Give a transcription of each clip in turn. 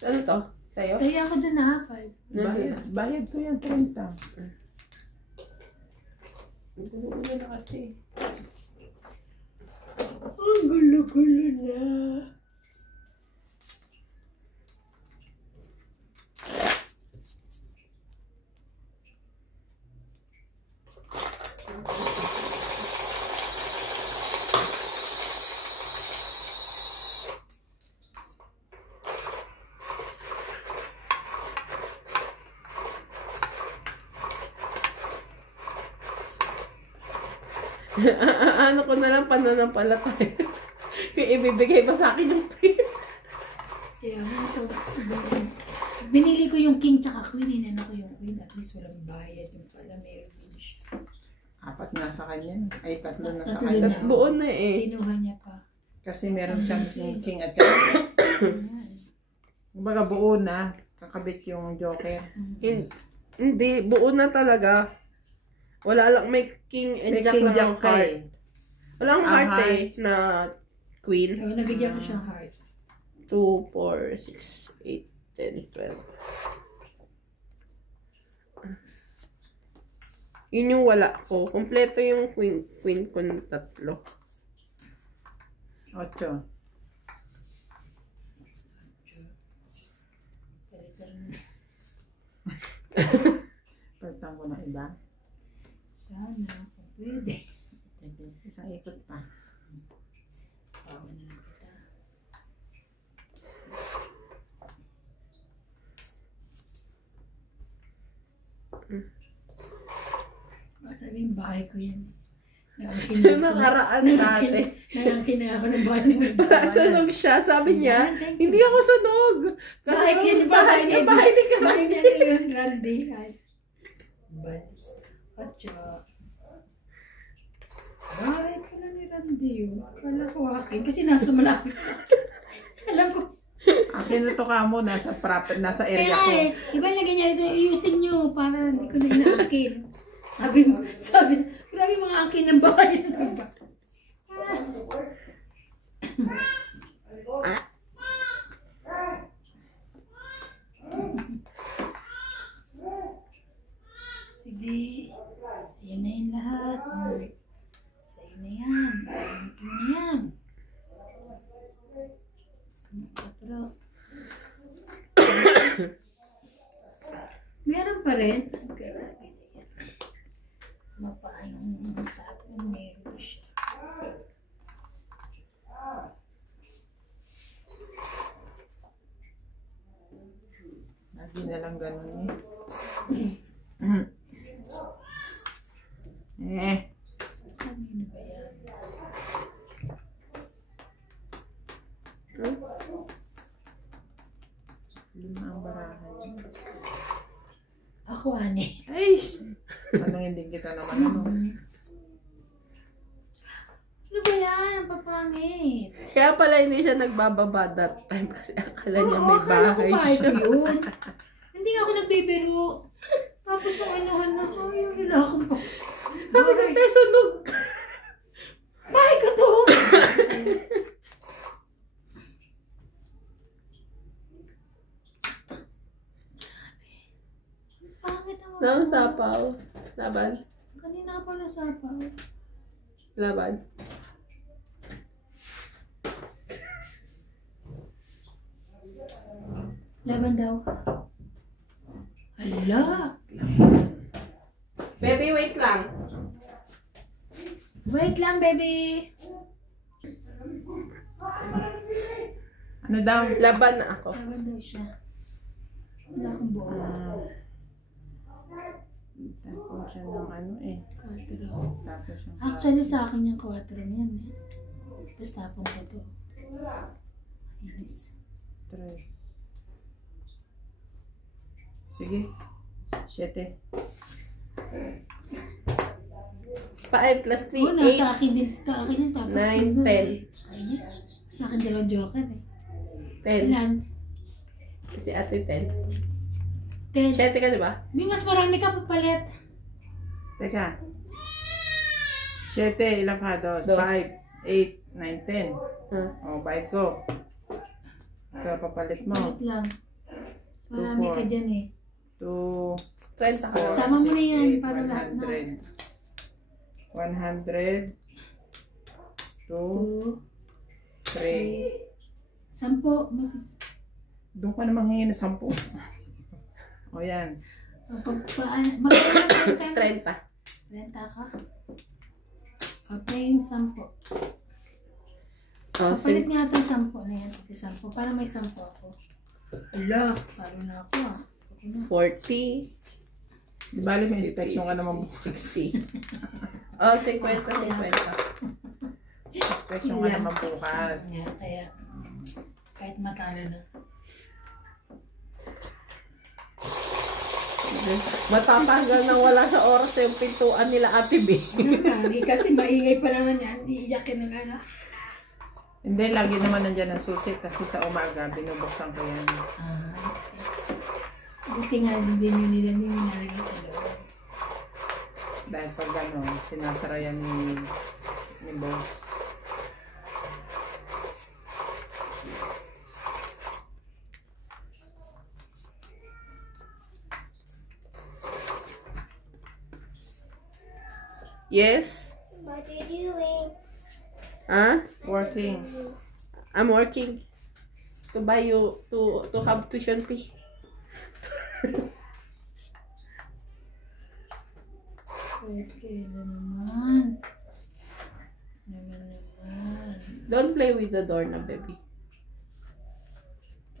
Ano to? Sa'yo? Kaya ako dun na 5. Bayad ko yan, 30. Gulo-gulo na kasi. Ang gulo-gulo na. Ano ko na lang pananampalataya. Kaya ibibigay pa sa akin yung pin. Kaya so, binili ko yung king tsaka queen. Inano ko yung queen. At least walang bayad. Yung pala meron din siya. 4 na sa kanya. Ay, 3 na sa Tatlo kanya. na. Buo na eh. Kinuha niya pa. Kasi meron siyang king at saka. Kumbaga buo na. Kakabit yung joker. Hindi, buo na talaga. Wala lang, may king and May jack king lang jack ang heart. Walang heart eh, heart. na queen. Ayun, nabigyan ko siyang heart. 2, 4, 6, 8, 10, 12. Yun yung wala ko. Kompleto yung queen ko ng 3. 8. Pagtang ko ng iba. Sana, kung pwede. Isang ikot pa. Pawa na lang kita. Sabi yung bahay ko yan. Nakaraan natin. Nangangkin na ako ng bahay ni Sunog siya. Sabi niya, Ayan, hindi ako sunog. Kasi Bahay ko yun, bahay ni bahay niya Karate. na yun, Randy. At siya, bahay ka na ni Randy yun. Kala ko akin, kasi nasa malapit sa akin. Alam ko. Akin na to ka mo, nasa area Kaya ko. iba lagay niya ito, ayusin nyo para hindi ko na inaakin. Sabi, grabe mga akin ng bahay ng iba. Sige, yan na yung lahat. Sa'yo na yan. Ito na yan. Patro. Meron pa rin. Grabe na yan. Mapaanong sabi na meron siya. Lagi na lang ganun eh. Ano ba yan? Lima ang barahan niya. Ako, ani. Ay! Anong hindi kita naman ano? Ano ba yan? Ang papangit. Kaya pala hindi siya nagbababa that time kasi akala niya may akala ko bahay bahay siya. ko yun. Hindi ako nagbibiro. Tapos yung inuhan na ko, yung lalakong pa. Sabi ko, te, sunog! Bahay ko to! Pangit naman. Nang sapaw. Laban. Kanina ka pala sapaw. Laban. Laban daw. Hala! Baby, wait lang. Wait lang, baby! Ano daw? Laban na ako. Laban daw siya. Wala akong buo. Tapos siya ng ano eh. 4. Tapos yung Actually, sa akin yung 4 niyan eh. Tapos tapong ko to. Inis. 3. Sige. 7. 5 plus 3, Oo, nasa akin din. Sa akin yun. Tapos 9, 10. Ayos. Sa akin dalawang joker eh. 10. Ilan? Kasi ate 10. 10. 7 ka, di ba? May mas marami ka papalit. Teka. 7, ilang ka? 2, 5, 8, 9, 10. Hmm. O, bayad ko. Ito, papalit mo. Palit lang. Marami ka dyan eh. 2, 30 ka lang. Sama mo na yan para lahat na. 100, 2, 2, 3. 10. Doon ka namang hingin na 10. O yan. Magkano ka? 30. Renta ka? Okay, yung 10. Oh, Papalit nga itong 10 na yan. Ito 10. Para may 10 ako. Ala, palo na ako ah. Okay na. 40. Di bali may inspection ka naman. 60. Oh, 50, 50. Inspection ka naman bukas. Yeah, kaya kahit matalo na. Matatanggal na wala sa oras yung pintuan nila Ate B. Kasi maingay pa naman yan. Iiyakin ng anak. Hindi, lagi naman nandyan ang susi kasi sa umaga binubuksan ko yan. Buti nga din yun nila yung nalagay sa loob. Dahil pag gano'n, sinasara yan ni boss. Yes? What are you doing? Huh? Working. I'm working. To buy you, to have tuition fee. Okay na naman. Naman. Don't play with the door na, baby.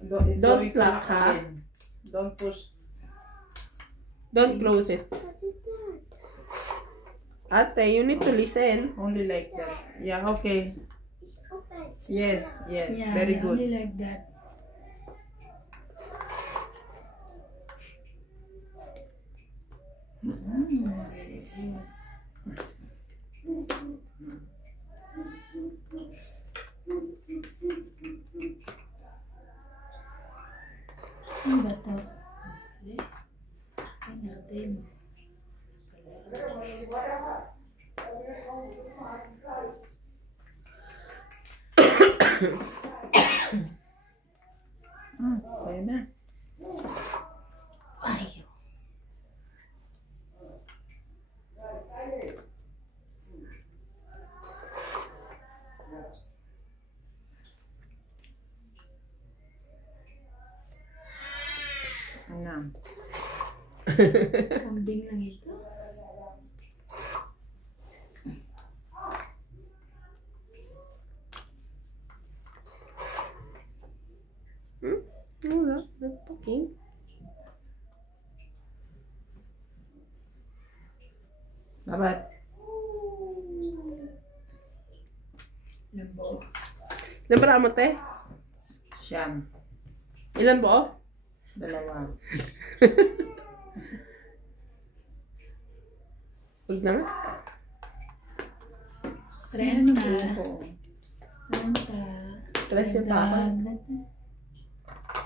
It's Don't going to lock, lock ha? again. Don't push. Don't close it. What is that? Ate, you need to listen. Only like that. Yeah, okay. It's open. Yes, yes. Yeah, Very yeah, good. only like that. Very good. Ano ba ito? Ay, natin. Kaya na. Ay, Ano? kambing lang ito. Wala, not talking. Dapat. Lambo. Ilan ba mo, te? Siyam. Ilan ba? 2. Huwag na nga. 30. Oo. 30. 13 pa ako.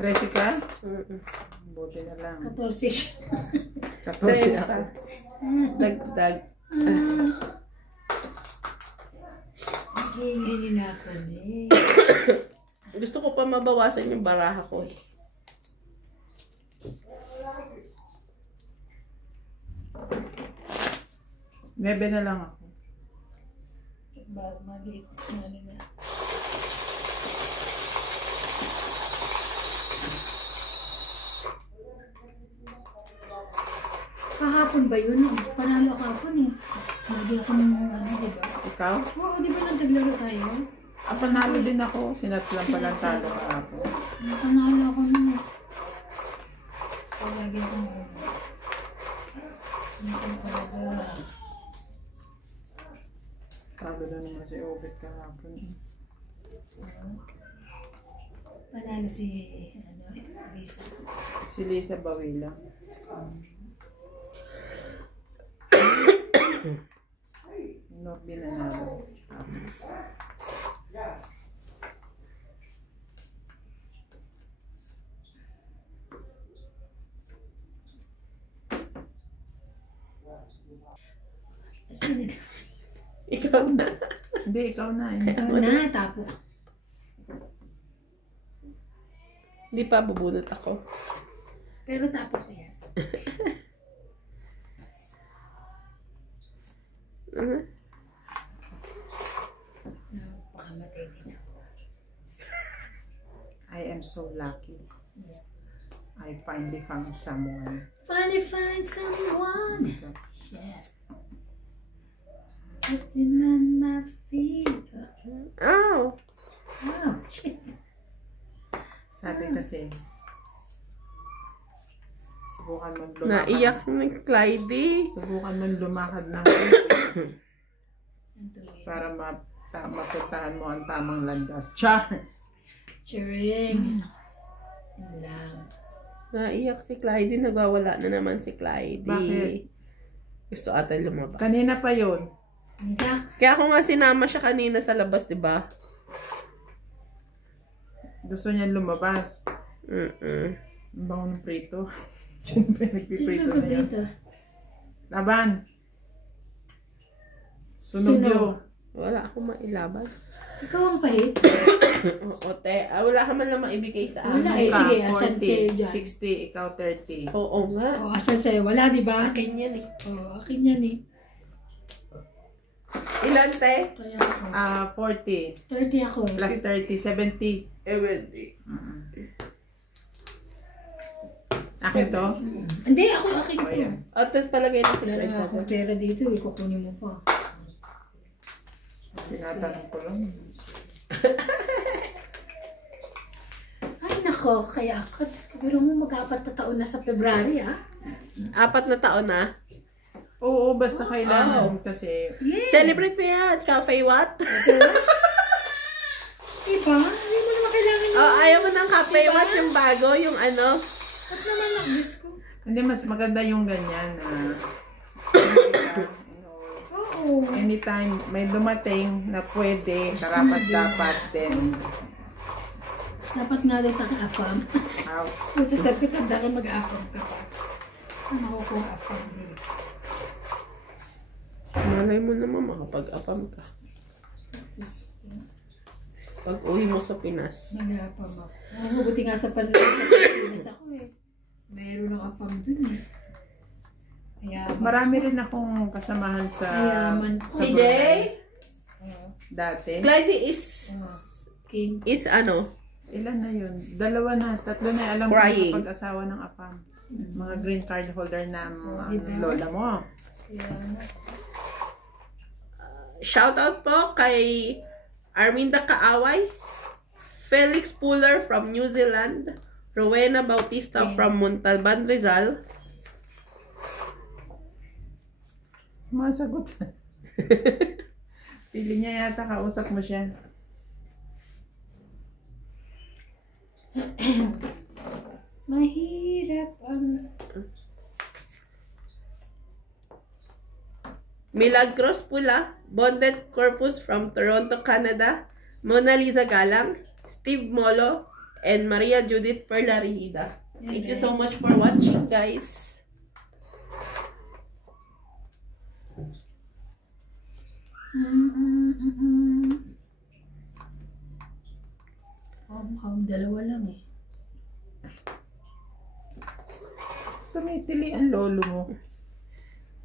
13 ka? Mm-mm. Buti na lang. 14 siya. 14 ako. Dagdag. Hingin na ako eh. Gusto ko pa mabawasan yung baraha ko eh. Nebe na lang ako. Bakit maliit na nila. Kahapon ba yun? Panalo kahapon eh. Lagi ako ng diba? Ikaw? Oo, di ba nagtaglaro tayo? Panalo din ako. Sinat lang palang talo kahapon. Panalo ako nun eh. So, lagi ako Talo na naman si Obet kahapon. panalo si Lisa. Si Lisa Bawila. Not binanalo. Sino? Ikaw na. Hindi, ikaw na. Ikaw na, tapo ka. Hindi pa bubunot ako. Pero tapos ayan. Napakamatay din ako. I am so lucky. I finally found someone. Finally find someone. Shit. Just in my feet. Oh! Oh, shit. Sabi kasi, subukan mong lumakad. Naiyak ni Clyde. Subukan mong lumakad ng para mapuntahan mo ang tamang landas. Char! Cheering. Yun lang. Naiyak si Clyde. Nagwawala na naman si Clyde. Bakit? Gusto ata lumabas. Kanina pa yun. Kaya ako nga sinama siya kanina sa labas, di ba? Gusto niya lumabas. Ang bango ng prito. Sino ba yung nagpiprito na yun? Laban! Sunog yun. Wala akong mailaban. Ikaw ang pahit. Ote, wala ka man lang maibigay sa akin. Wala eh. Sige, asan 40, sa'yo dyan? 60, ikaw 30. Oo nga. O, asan sa'yo? Wala, di ba? Akin yan eh. O, akin yan eh. Ilan, te? Kaya ako. 40 30 ako. plus 30, 70. Akin to? Hindi, ako akin O ko. yan. Ote, palagay na si Wala na nga akong pera dito. Ikukunin mo pa. Tinatanong ko lang. Ay, nako. Kaya ako. Pero mo mag-apat na taon na sa February, ah. 4 na taon na. Oo, basta kailangan kasi Yes. Celebrate mo yan. Cafe what? Diba? Hindi mo naman kailangan yun. Oh, ayaw mo ng cafe what yung bago? Yung ano? Ba't naman nag-use ko? hindi, mas maganda yung ganyan na Oo. anytime may dumating na pwede, karapat dapat din. Dapat nga daw sa afam. Out. Buti sabi ko, tanda ka mag-afam ka pa. Ano ako kung afam din? Malay mo naman makapag-apam ka. Pag uwi mo sa Pinas. Mag-afam ako. Buti nga sa Pilipinas ako eh. Mayroon ng afam dun eh. Kaya, Marami rin akong kasamahan sa Mayaman. sa CJ? Brunei dati. Clyde is King. ano? Ilan na yun? 2 na, 3 na alam ko Crying. yung pag-asawa ng apam. Mga green card holder na mga Diba? lola mo. Kaya, Shoutout po kay Arminda Kaaway, Felix Puller from New Zealand, Rowena Bautista from Montalban, Rizal. Masagot. Pili niya yata, kausap mo siya. mahirap ang... Milagros Pula, Bonded Corpus from Toronto, Canada, Mona Lisa Galang, Steve Molo, and Maria Judith Perlarihida. Thank you so much for watching, guys. Mukhang dalawa lang eh. Tumitili ang lolo mo.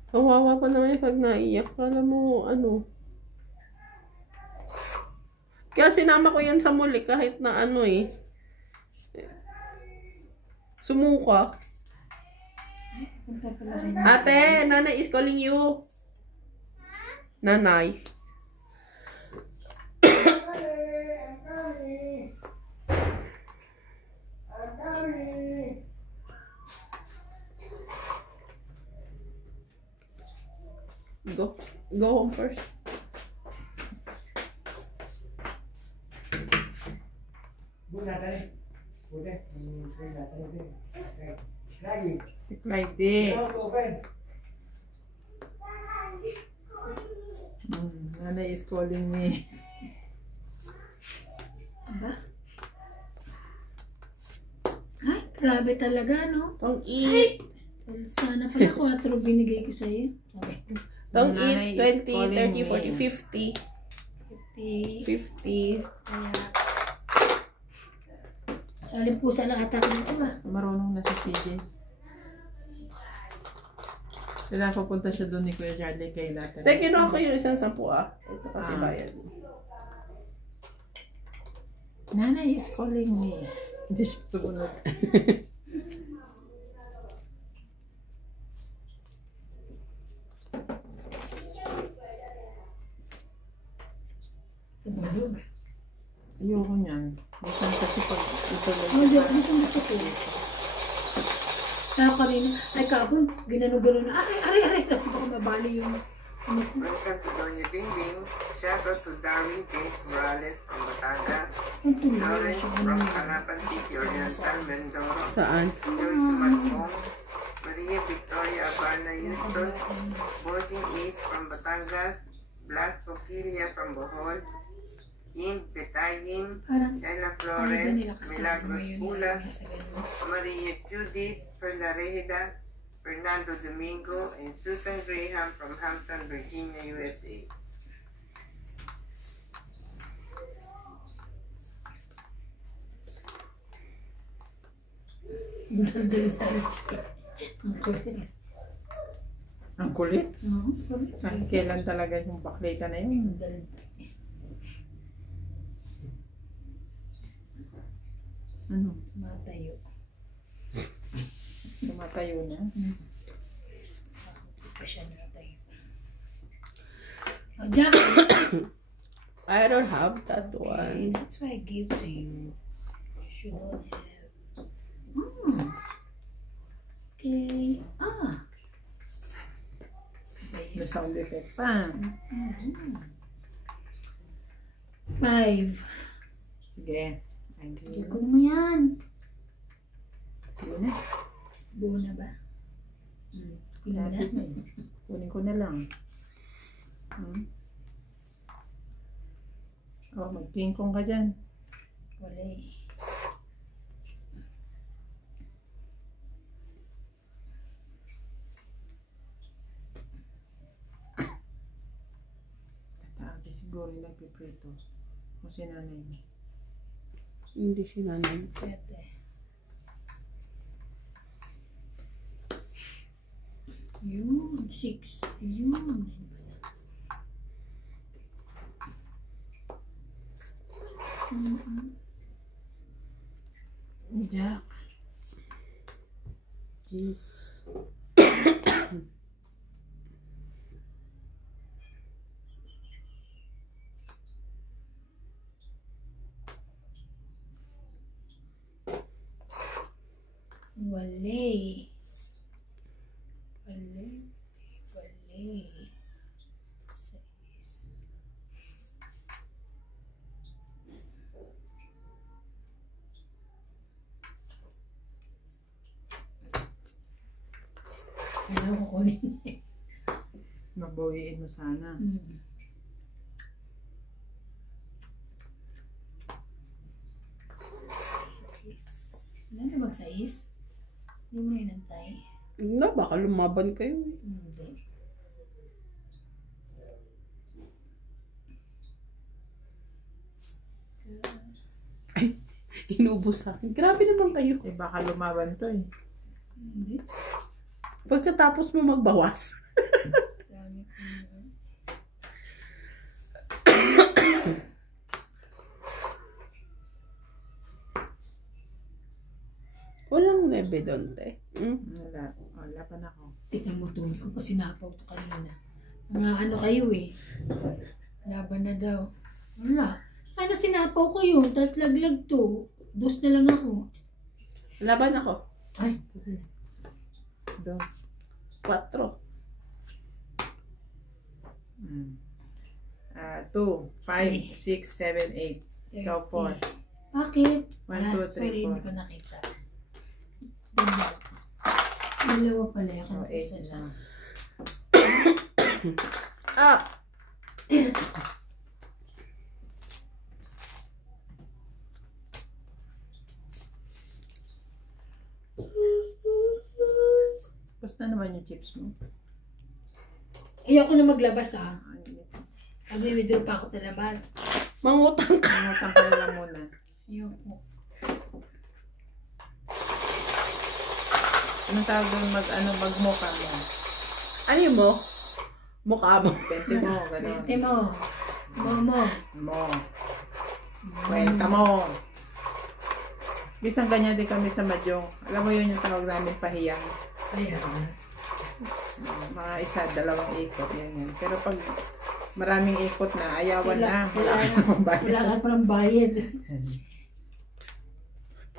Kawawa pa naman yung pag naiyak. Alam mo, ano. Kaya sinama ko yan sa muli kahit na ano eh. Sumuka. Punta pala rin. Ate, nanay is calling you. Nanay. Go. Go home first. Si Clyde. Nanay is calling me. Aba? Ay, grabe talaga, no? Don't eat. Sana pala 4 binigay ko sa'yo. Sabi ko, Don't Nanay eat is 20, calling 30, 40, me. 50. 50. 50. Kaya, Saling pusa lang atake nito ba? Marunong na si CJ. Kailangan papunta siya doon ni Kuya Charlie kay Lata. Teka, kinuha ko yung isang 10 Ito kasi Ah. bayad. Nana is calling me. Hindi siya sumunod. Tumulog. Ayoko niyan. Minsan kasi pag ito lang. Oh, Diyos, gusto ko. Kaya kanina, ay kapon, ginano-gano na, aray, tapos baka mabali yung, Welcome to Doña Bing Bing. Shout out to Darwin James Morales from Batangas, ang tuloy. Lawrence from Calapan City, Oriental Mindoro, Saan? George Marcong, Maria Victoria Abana Houston, Bosing Ace from Batangas, Blas Oquilia from Bohol, Ying Betaying, Parang, Ella parang Flores, ganila kasama Milagros yun Pula, sa ganun. Maria Judith Perlarejeda, Fernando Domingo, and Susan Graham from Hampton, Virginia, USA. Dal-dal-dal siya. Ang kulit. Ang kulit. Oo, kulit. Ay, kailan talaga yung baklita na yun? Dal-dal. Ano? Matayo. Tumatayo na? Hindi pa siya natayo. Oh, Jack! I don't have that Okay, one. that's why I gave to you. You don't have. Okay. May sound effect pa. 5. Sige. Ay, hindi. Kunin mo yan. Yun na. Buo na ba? Kunin mo na. Lapit na eh. Kunin ko na lang. Oh, mag-king kong ka dyan. Wala eh. Tatake siguro yung nagpiprito. Kung si nanay mo. Hindi sinanay. Pwede. Yun. 6. Yun. Jack. Jeez. Wale. Wale. Wale. 6. Ano ko kunin? Mabawiin mo sana. Wala na mag-6? Hindi mo na inantay. Na, baka lumaban kayo. Hindi. Inubos sa akin. Grabe naman kayo. Eh baka lumaban to eh. Hindi. Pagkatapos mo magbawas. Dami ko na. Walang nebe doon, te. Wala. Wala pa na ako. Tingnan mo to, ko pa sinapaw to kanina. Mga ano kayo eh. Laban na daw. Wala. Sana sinapaw ko yun, tapos laglag to. Dos na lang ako. Laban ako. Ay, 2. 4. 2, 5, 6, 7, 8. Ikaw 4. bakit? 1, 2, 3, sorry, 4. hindi ko nakita. Dalawa pala. Ako Oh, na isa 8 lang. Ah! Basta naman yung chips mo. Ayoko na maglabas ah. Ay, Mag-withdraw pa ako sa labas. Mangutang ka. Mangutang ka lang muna. Ayoko. Anong tawag doon magmukha mo? Ano yun mo? Mukha mo. Bente mo, gano'n. Bente mo. Momo. Mo. Kwenta mo. Bisang ganyan din kami sa Madyong. Alam mo yun yung tawag namin pahiyang. Ayan. Mga 1-2 ikot, yan. Pero pag maraming ikot na, ayawan na. Wala Wala ka palang bayad.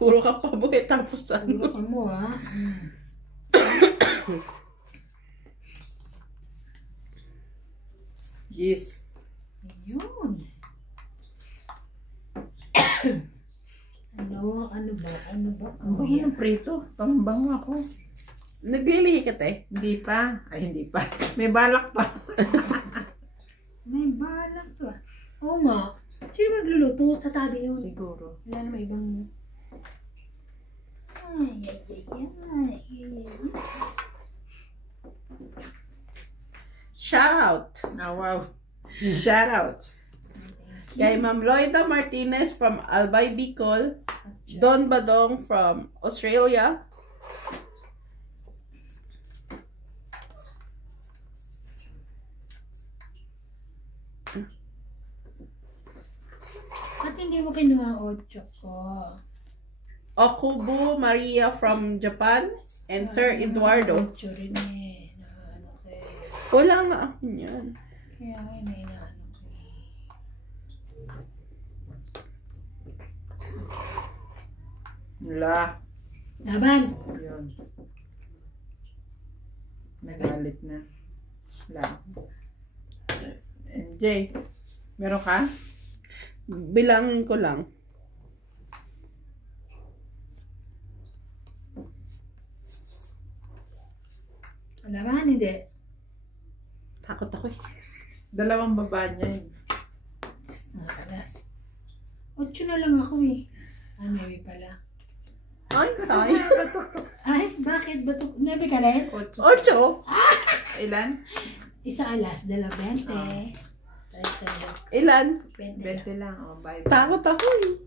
Puro ka pa buhay tapos Puro ano. ka mo, ha? Yes. Ayun. Ano ba? Ang bango ng prito. Pambang ako. Naglilihi ka, te? Hindi pa. Ay, hindi pa. May balak pa. May balak to, ah. Oo nga. Sino magluluto? Sa tabi yun. Siguro. Wala naman ibang... Ay. Shout out Ah, wow. Shout out. kay Ma'am Loida Martinez from Albay Bicol, Don Badong from Australia, At hindi mo kinuha ang 8 ko. Okubu Maria from Japan, and Sir Eduardo. 8 rin eh. Ano kayo. Wala nga ako niyan. Kaya ngayon ay naano ko eh. Wala. Laban! Yun. Nagalit na. Wala. MJ, meron ka? Bilangin ko lang. Laban, hindi. Takot ako eh. 2 baba niya. Nakakalas. 8 na lang ako eh. Ah, maybe pala. Ay, sayang. Ay, bakit? Bato? 9 ka rin? 8. 8? Ilan? Isa alas, 20. Ilan? 20 lang. 20 lang. Oh, bye. Takot ako eh.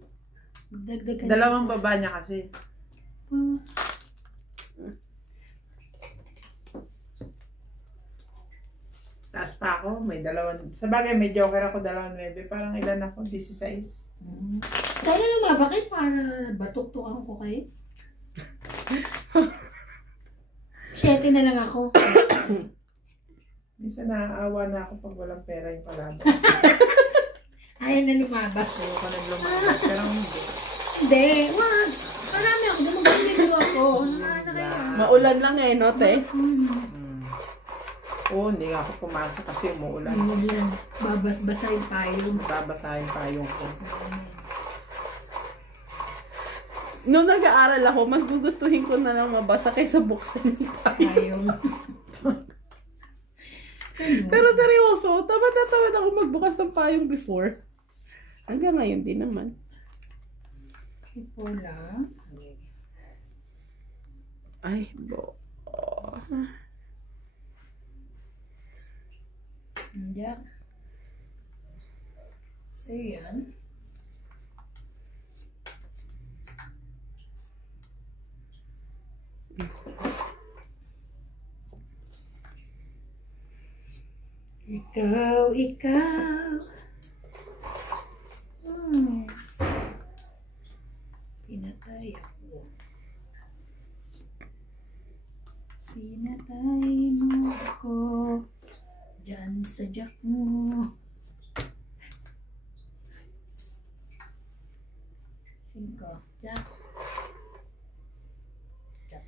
Dagdag ka 2 baba niya kasi. na. Taas pa ako. May 2. Sa bagay, may joker ako 2.9. Parang ilan ako? 16. Sana lumaba kayo para batuktukan ko kayo. 7 na lang ako. Minsan naaawa na ako pag walang pera yung palaban. Ayaw na lumabas. Ayoko nang lumabas. Pero hindi. Hindi, wag. Marami ako. Dumagulilo ako. Ano kayo? Maulan lang eh, no, te? Oo, hindi nga ako pumasok kasi umuulan. Huwag lang. Babas-basahin tayo. Babasahin pa yung ko. Nung nag-aaral ako, mas gugustuhin ko na lang mabasa kaysa buksan yung payong. Ayaw. Pero seryoso, tamad na tamad ako magbukas ng payong before. Hanggang ngayon din naman. Ipo lang. Ay, bo. Hindi. So, yan. Ikaw. Pinatay ako. Pinatay mo ako. Diyan sa jack mo. 5. Jack. Jack.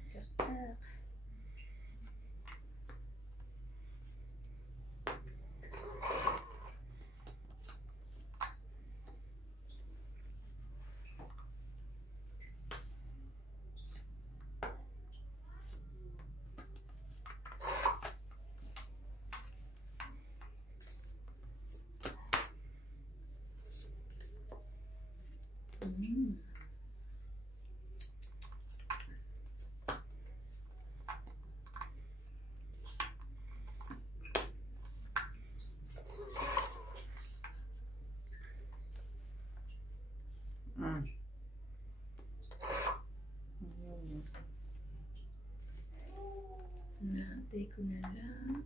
Natay ko na lang.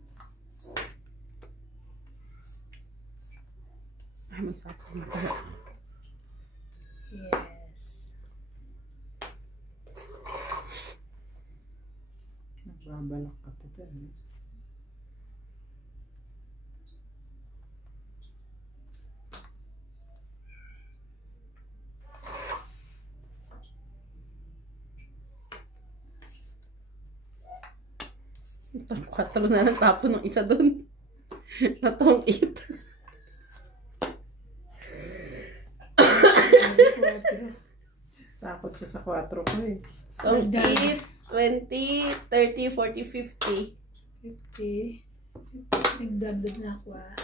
Ay, may sapo na pala. Yes. Nagbabalak ka pa dyan. Ito, 4 na lang tapo ng isa dun. Natong 8. Takot siya sa 4 ko eh. Tong 8, 20, 30, 40, 50. 50. Nagdagdag na ako ah.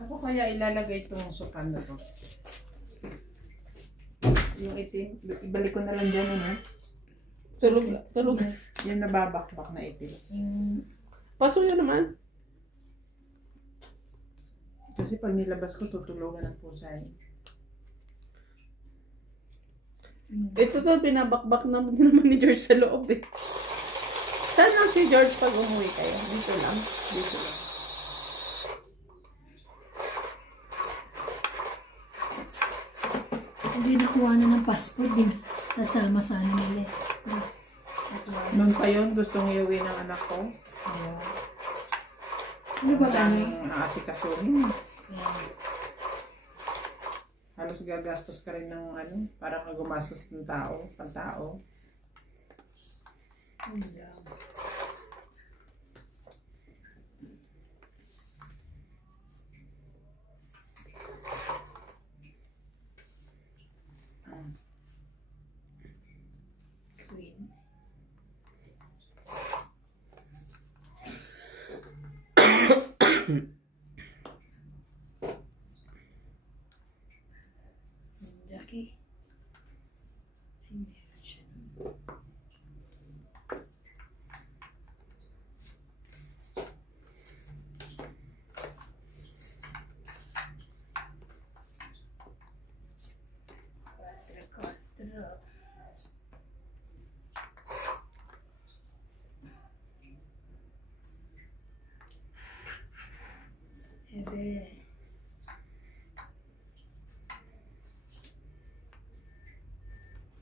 Ako kaya ilalagay itong sukan na to. Yung itim, ibalik ko na lang dyan, ano? Tulog. Yung nababakbak na itim. Paso yun naman. Kasi pag nilabas ko, tutulugan ang pusa eh. Ito to, binabakbak naman ni George sa loob eh. Saan lang si George pag umuwi kayo? Dito lang. Dito lang. Hindi nakuha na ng passport din. Nasama sana nila. Noon pa yun, gustong iuwi ng anak ko. Ano ba gano'n? Ang aasikasuhin. Halos gagastos ka rin ng ano, para ka gumastos ng tao, pantao. Queen. Jackie. Ay, meron siya. Quattro. Ebe.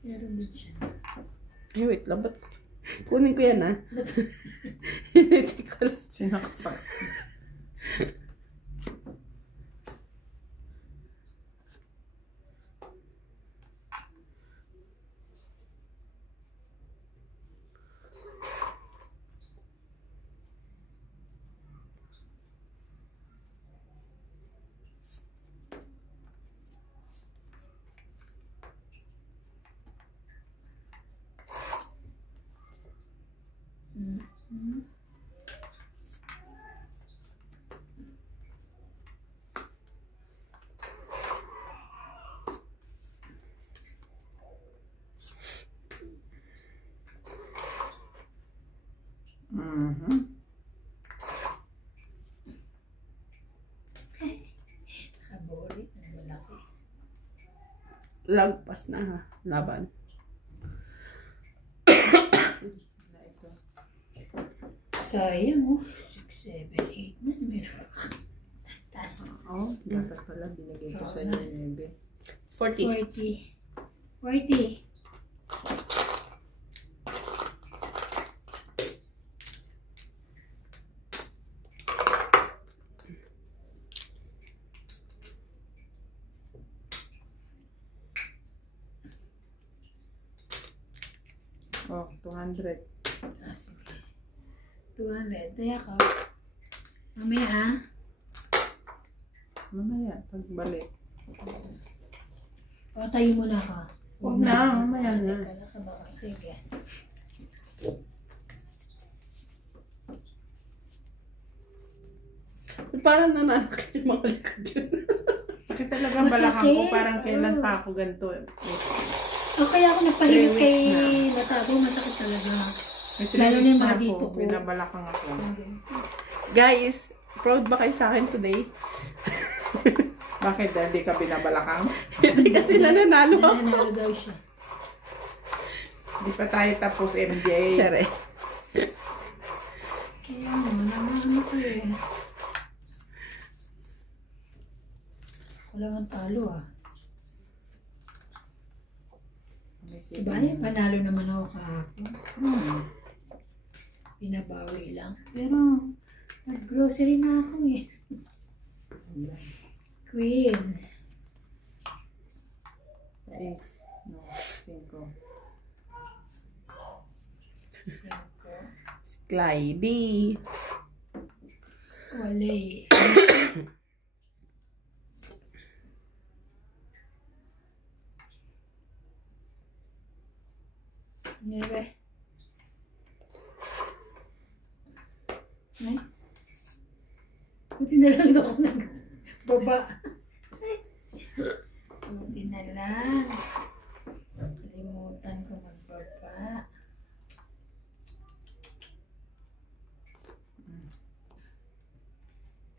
Meron din siya. Ay, wait lang. Ba't kunin ko yan, ha? Check ko lang. Sinakasak. Kabori. Ang malaki. Lagpas na, ha? Laban. Sayang oh. 6, 7, 8 na. Meron ka. Taas mo. Oh, dapat pala binigay ko sa inyo yung 40. 40. 40. Oh, 200. Ah, sige. 200. Taya ka. Mamaya ah. Mamaya, pagbalik. O, tayo muna ka. Huwag na, mamaya na. Teka lang ka baka. Sige. Parang nananakit yung mga likod yun. Sakit talaga ang balakang ko. Masakit. Parang kailan pa ako ganito. O, kaya ako nagpahilit 3 kay weeks Batago. Masakit talaga. May Lalo na yung mga ako, dito ko. binabalakang ako. Guys, proud ba kayo sa akin today? Bakit? Dahil di ka binabalakang? Hindi kasi nananalo ako. Nanalo daw siya. Di pa tayo tapos, MJ. Siyempre. Kaya mo, nanalo ko eh. Wala kang talo ah. Diba panalo naman ako kahapon. Pinabawi lang. Pero, nag-grocery na ako eh. Queen. 6. No, 5. 5. Glidey. Wala eh. Nere. Ay. Buti na lang daw ako nagbaba. Ay. Buti na lang. Kalimutan ko magbaba.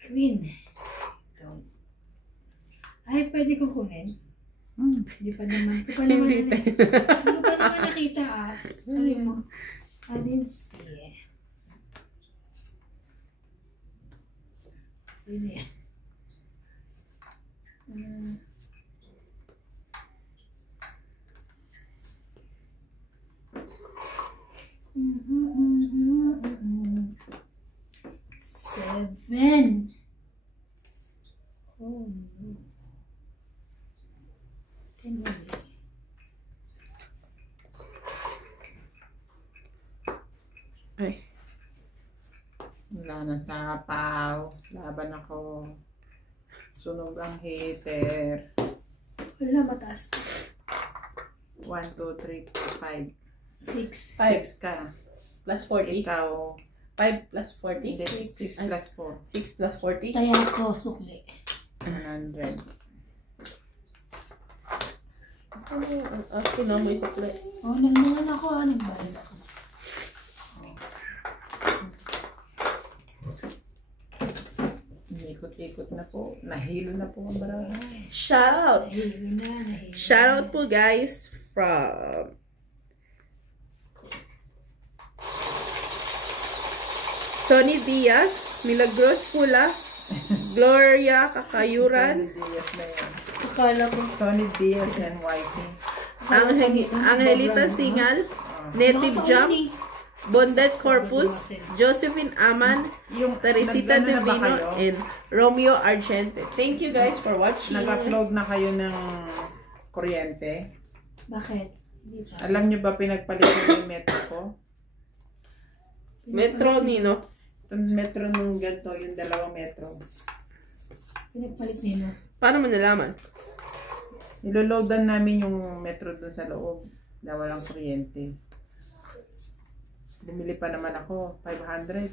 Queen. Ay, pwede ko kunin? Hindi pa naman. Hindi ko pa naman nakita ah. Alam mo. I didn't see. Sino yan? Seven. Oh no. Ay. Wala na sapaw. Laban ako. Sunog ang heater. Wala, mataas pa. 1, 2, 3, 5. 6. 6 ka. Plus 40. Ikaw. 5 plus 40. Hindi, 6 plus 4. 6 plus 40. Kaya ako sukli. 100. Pinamoy sa plate. Oh, nagnaman ako ah. Nagbayad ako. Ikot-ikot na po. Nahilo na po ang barahan. Shout out! Nahilo na. Shout out po guys from Sonny Diaz, Milagros Pula, Gloria Kakayuran, Sonny Diaz na yan. Akala ko. Sonny Diaz and Whitey. Angelita Singal, Native Jump, Bonded Corpus, Josephine Aman, Teresita nag-ano na ba Divino, kayo? and Romeo Argente. Thank you guys for watching. Nag-upload na kayo ng kuryente. Bakit? Hindi pa. Alam nyo ba pinagpalit ko yung metro ko? Metro Nino. Yung metro nung ganito, yung 2 metro. Pinagpalit nila. Paano mo nalaman? Niloloadan namin yung metro dun sa loob na walang kuryente. Bumili pa naman ako, 500.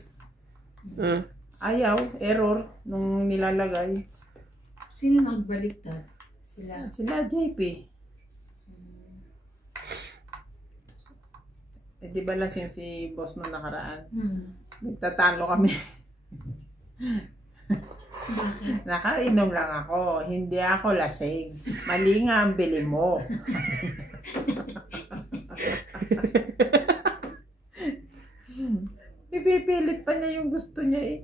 Ayaw, error nung nilalagay. Sino nagbaliktad? Sila. Sila JP. Eh di ba lasing si boss nung nakaraan? Nagtatalo kami. Bakit? Nakainom lang ako. Hindi ako lasing. Mali nga ang bili mo. Ipipilit pa niya yung gusto niya eh.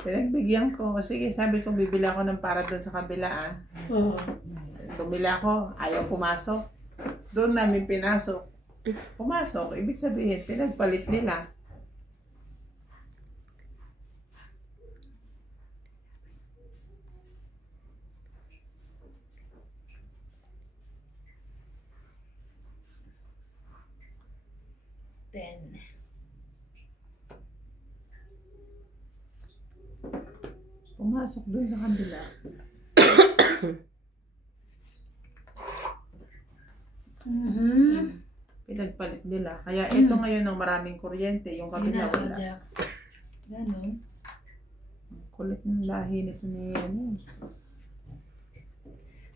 Pinagbigyan ko. Sige, sabi ko bibili ako ng para doon sa kabila ah. Oo. Bumili ako. Ayaw pumasok. Doon namin pinasok. Pumasok. Ibig sabihin, pinagpalit nila. Pumasok doon sa kabila. Pinagpalit nila. Kaya ito ngayon ang maraming kuryente. Yung kabila wala. Ganon. Kulit ng lahi nito ni ano.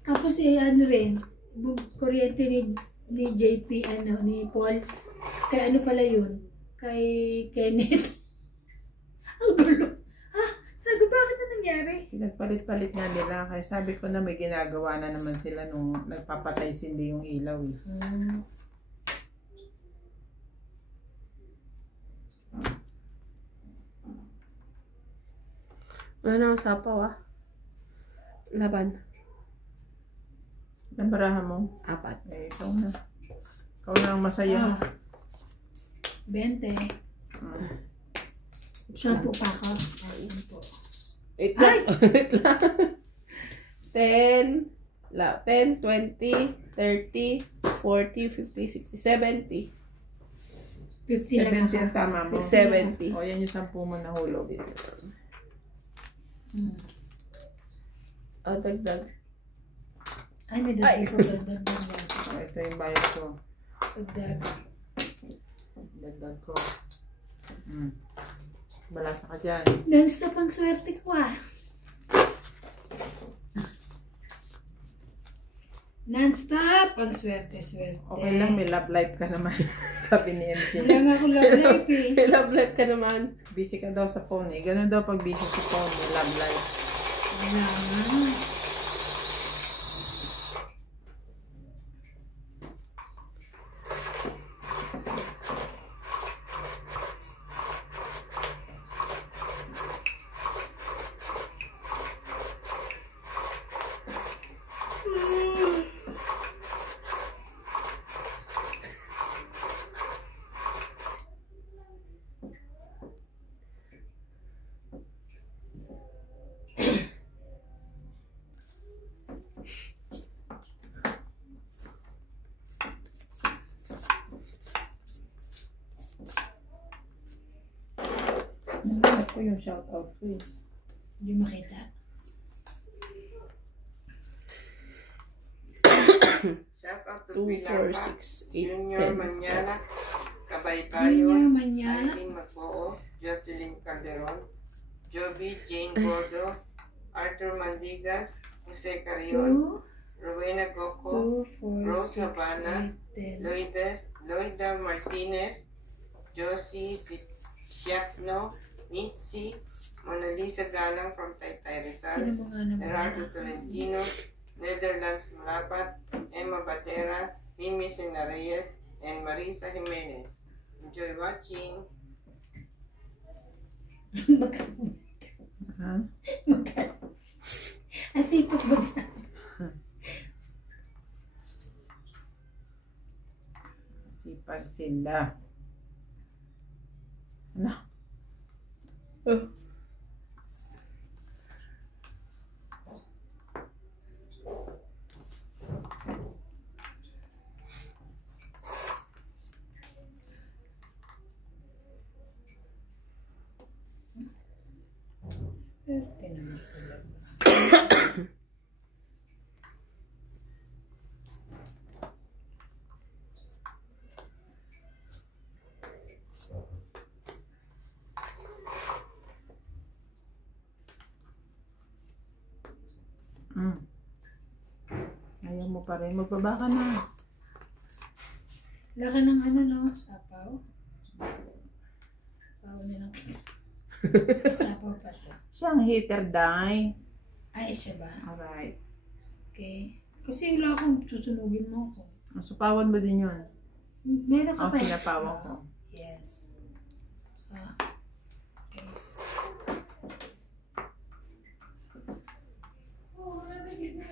Tapos ano rin, kuryente ni JP, ni Paul. Kay ano pala yun? Kay Kenneth. Ang gulo. Sabi, bakit na nangyari? nangyari? Pinagpalit-palit nga nila. Kaya sabi ko na may ginagawa na naman sila nung nagpapatay sindi yung ilaw eh. Wala na ang sapaw ah. Laban. Ang baraha mo? 4. Eh, ikaw na. Ikaw na ang masaya. 20. Shampoo pa ako. Shampoo. Wait lang. Wait lang. 10, 20, 30, 40, 50, 60, 70. 50 lang 70 ang ako. tama mo. 70. O, yan yung 10 mo na hulog. O, dagdag. Ay, may dagdag ko. Dagdag. O, ito yung bayad ko. Dagdag. Dagdag ko. Balasa ka dyan. Non-stop ang swerte ko ah. Non-stop ang swerte. Okay lang, may love life ka naman. Sabi ni MJ. Wala nga ako love life eh. May love life ka naman. Busy ka daw sa phone eh. Ganun daw pag busy sa phone, may love life. Wala nga. Ano ko yung shoutout ko eh. Hindi makita. Shout out to 2, 4, Pilapa, 6, 8, Junior 10. Manyala, Junior Kabaybayon, Manyala. Aileen Magpoo, Jocelyn Calderon, Joby Jane Gordo, Arthur Mandigas, Jose Carion, 2, Rowena Goco, 4, Rose 6, Havana, 8, 10. Loida Martinez, Josie Siapno, Mitzi, Mona Lisa Galang from Taytay Rizal, Sino mo nga naman? Gerardo Tolentino, Netherlands Malapat, Emma Batera, Mimi Senareyes, and Marisa Jimenez. Enjoy watching. Ha? Asipot ba dyan? Sipag sila. Ano? Oh. Swerte naman talaga. Ayaw mo pa rin. Magbaba ka na. Laki ng ano no? Sapaw. Sapaw nilang sapaw pa to. Siyang hater, Day. Ay, siya ba? Alright. Okay. Kasi wala akong susunugin mo ko. Supawan ba din yun? Meron ka O, pa. sinapawan ko. Yes. Yes.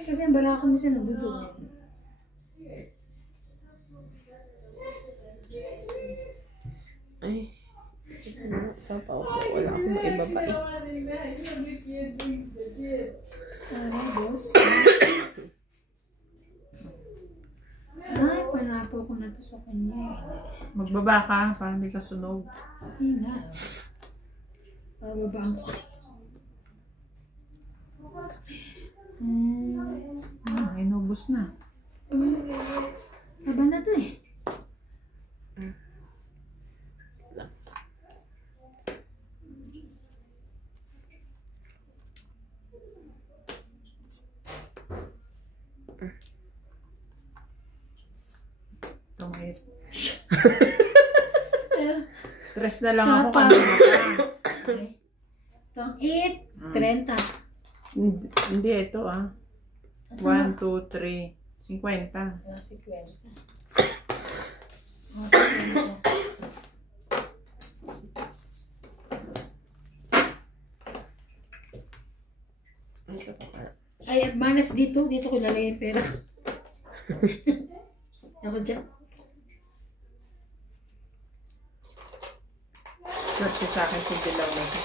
Kasi ang bala kami sa nagdudugin. Ay. Sapaw ko. Wala akong maibaba eh. Boss. Ay, panapo ko na to sa kanya. Magbaba ka para hindi ka sunog. Hindi na. Bababaan ko. Inubos na. Taba na to eh. Tumahit. Eh, Tres na lang ako Sapa. kanina pa. Okay. Itong 8, 30. Hindi, ito 1, 2, 3, 50. Nasa 50. Nasa 50. Ay, manas dito. Dito ko lalagay yung pera. Ako dyan. Swerte sa akin kung dilaw na ito.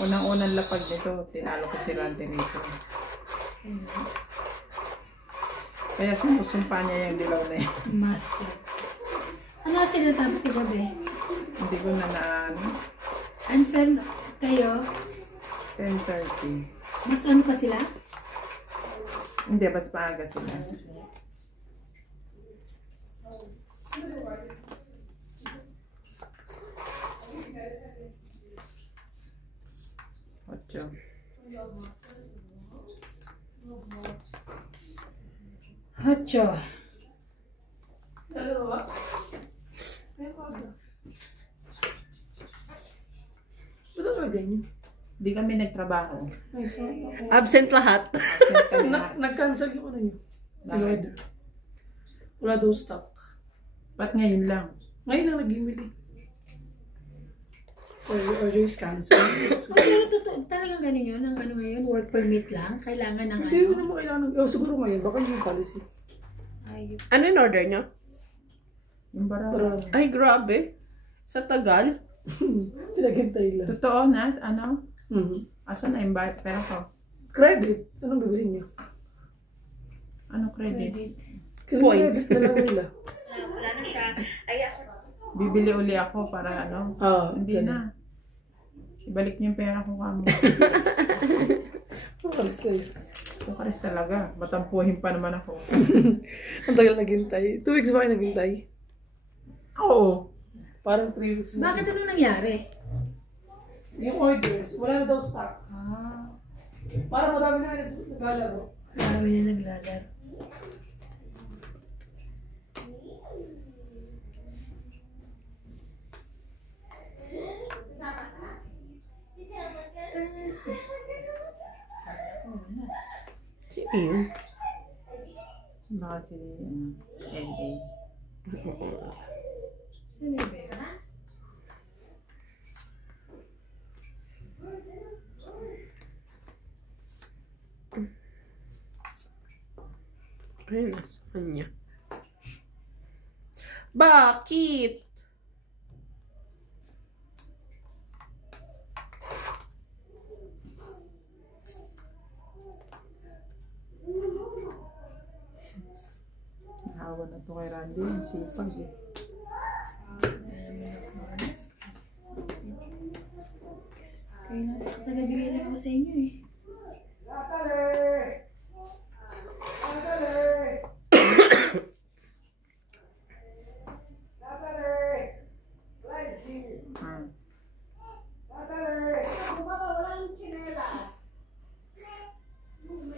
Unang-unang lapag nito, tinalo ko si Randy rito. Kaya sumusumpa niya yung dilaw na yun. Master. Ano sila tapos kagabi? Hindi ko na naano. Unfair kayo? 10:30. Mas ano pa sila? Hindi, mas maaga sila. Ocho. Hacho. Ba't ang ganyan? Hindi kami nagtrabaho. Ay, sorry. Absent lahat. Absent kami lahat. Nag-cancel yung ano nyo. Bakit? In-order. Wala daw stock. Ba't ngayon lang? Ngayon lang nag-email eh. So, your order is cancelled. Oh, pero totoo, talagang ganun yun? Ang ano ngayon, work permit lang? Kailangan ng Hindi mo ano? naman kailangan. Oh, siguro ngayon. Baka yung policy. Ay, Ano in order nyo? Yung bara. Para Ay, grabe. Sa tagal. pinaghintay lang. Totoo na? Ano? Mhm. Asan na yung pera ko? Credit. Anong bibilhin nyo? Ano credit? credit. Kasi Points. credit na lang nila. Bibili uli ako para ano? Hindi na. Ibalik niyo yung pera ko kamo. Pakalis kayo. Pukaris talaga. Matampuhin pa naman ako. Ang tagal naghintay. 2 weeks ba kayo naghintay? Oo. Parang 3 weeks. na. Bakit ano nangyari? Yung orders, wala na daw stock. Ah, Parang madami na naglalaro. marami na naglalaro. Sino yun? Baka si LA. Sino ba yun? Ay, nasa kanya. Bakit? Nahawa na to kay Randy. Yung sipag eh. Kaya nakatagabigay lang ako sa inyo eh. Hmm.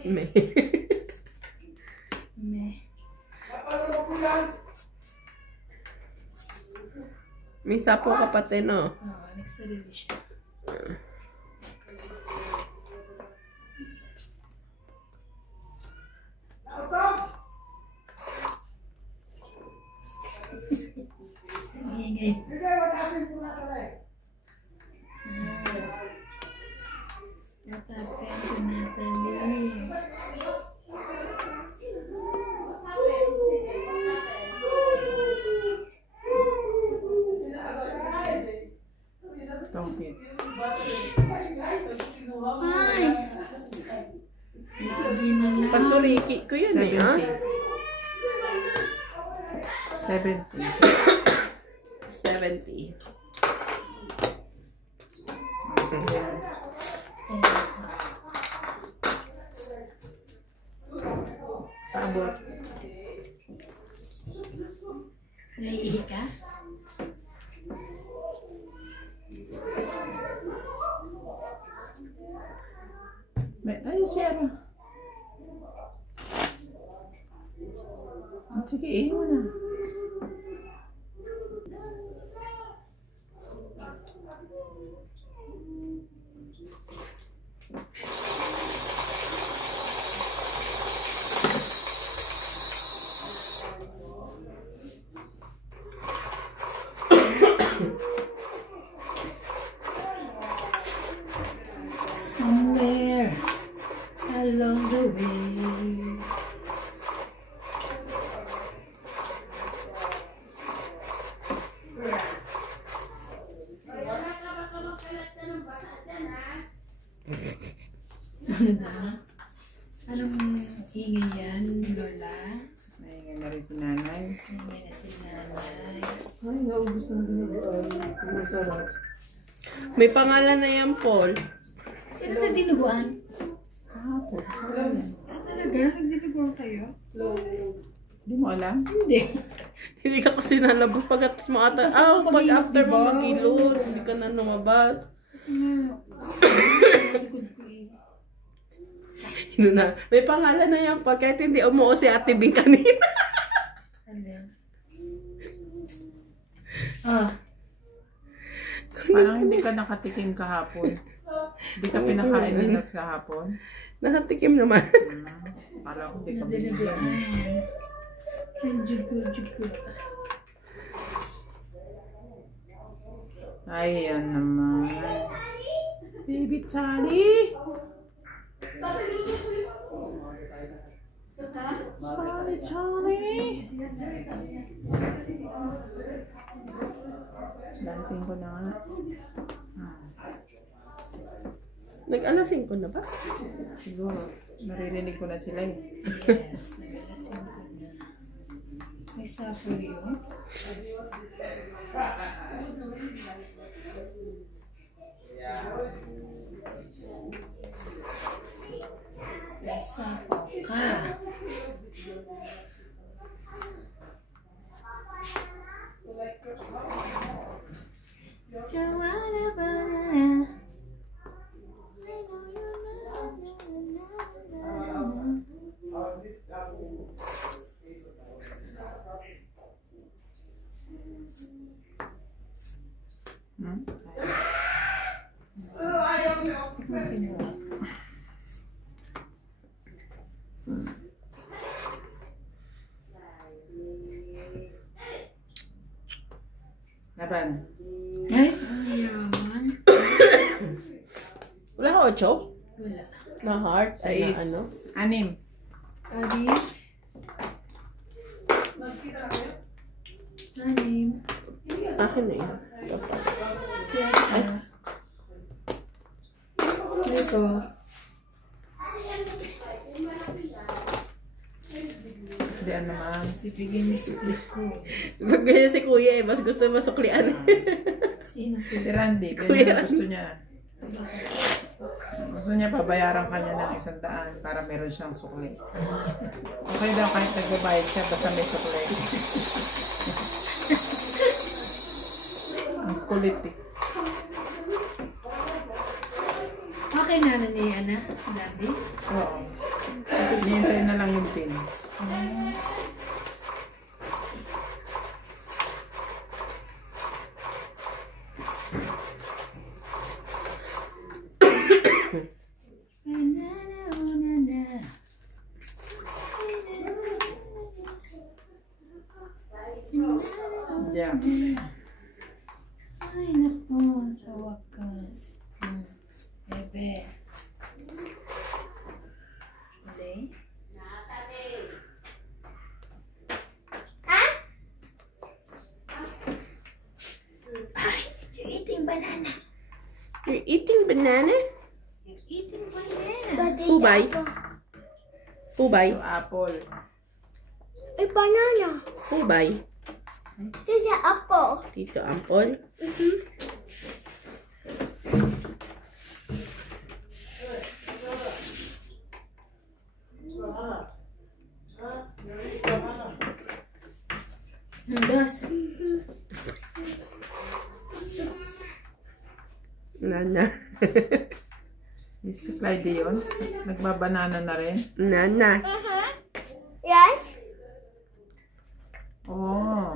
May. Meh. May sapo ka pati, no? Oo, nagsarili siya. Ingay. Natapen ko Natalie. Don't get. Ay! Lagi na lang. Pasuriki ko yun eh, ha? 70. 70. Paabot. Naiihi ka? Ay, Sarah. Sige, ihin mo na. Ano na? Anong ingay yan, Lola? Maingay na rin si nanay. Ingay na si nanay. Ay, naubos ng dinuguan. Masarap. May pangalan na yan, Paul. Sino na dinuguan? Kahapon. Talaga? Nagdinuguan kayo? Hindi mo alam? Hindi. Hindi ka kasi nalabas pag pag after mo mag-ilot, hindi ka na lumabas. Yun na. May pangalan na yan pa, kahit hindi umuo si Ate Bing kanina. Parang hindi ka nakatikim kahapon. Hindi ka pinakain ni Nuts kahapon. Nakatikim naman. Parang hindi ka binigyan. Jugo. Ay, yan naman. Baby Charlie! Charlie! Lanting ko na nga. Nag-alasing ko na ba? Siguro, naririnig ko na sila eh. Yes, nagalasin ko na. May sapo yun. May sapo ka. Joanna Banana. Laban. Ay, ayaman. Wala ka 8? Wala. Na heart? Ay, na 6. ano? 6. Adi. Anim. Akin na yun. Ito. Hindi naman. Bibigyan mo sukli ko. Pag ganyan si Kuya mas gusto masuklian. Sino ko? Si Randy, Kuya ganyan ang gusto niya. Gusto niya pabayaran kanya ng 100 para meron siyang sukli. Okay daw kahit nagbabayad siya basta may sukli. Ang kulit eh. Okay na ni Ana, Daddy. Oo. Nihintay na lang yung pin. Yeah. Ay, naku, sa wakas. Bebe. Okay. You're eating banana. You're eating banana? You're eating banana. Pubay? Pubay? So, apple. A banana. Pubay? This is an apple. Tito Ampol? Handas. Nana. Yung si Clyde yun. Nagbabanana na rin. Nana. Yes. Oh.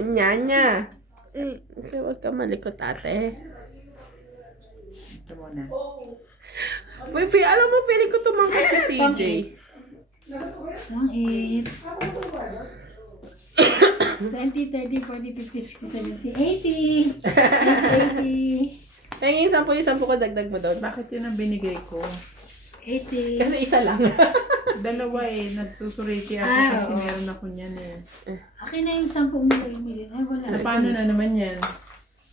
Nyanya. Huwag ka malikot, ate. Ito muna. Alam mo, feeling ko tumangkot si CJ. Ang 8. 20, 30, 40, 50, 60, 70, 80. 80. Yung 10 ko dagdag mo doon. Bakit yun ang binigay ko? 80. Kasi isa lang. Dalawa eh. Nagsusuriki ako Ah, kasi oo. meron ako niyan eh. Akin na yung 10 mo kayo mili. Ay, wala. Na paano na naman yan?